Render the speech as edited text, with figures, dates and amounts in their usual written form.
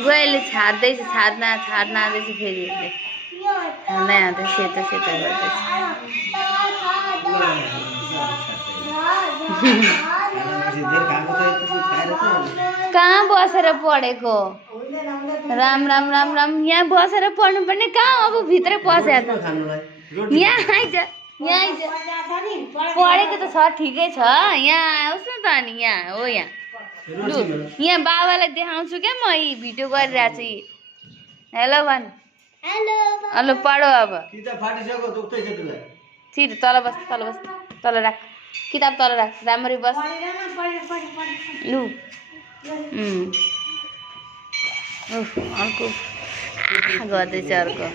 गएले छाड्दैछ छाड्न आँदैछ फेरि यसले छाड्नै आउँदैछ सेतो सेतो गर्दैछ कहाँ बसेर पढेको राम राम राम राम यहाँ बसेर पढ्नु पर्ने कहाँ अब भित्रै पस्या त यहाँ आइज पढेको त छ ठिकै छ यहाँ आओस् न त अनि यहाँ हो यहाँ लु यहाँ बाबालाई देखाउँछु क्या म यी भिडियो गरिरहेको छु यी हेलो भन हेलो पढो अब छिटो तल बस तल राख किताब तल राख राम्ररी बस लु अर्को गर्दैछ अर्को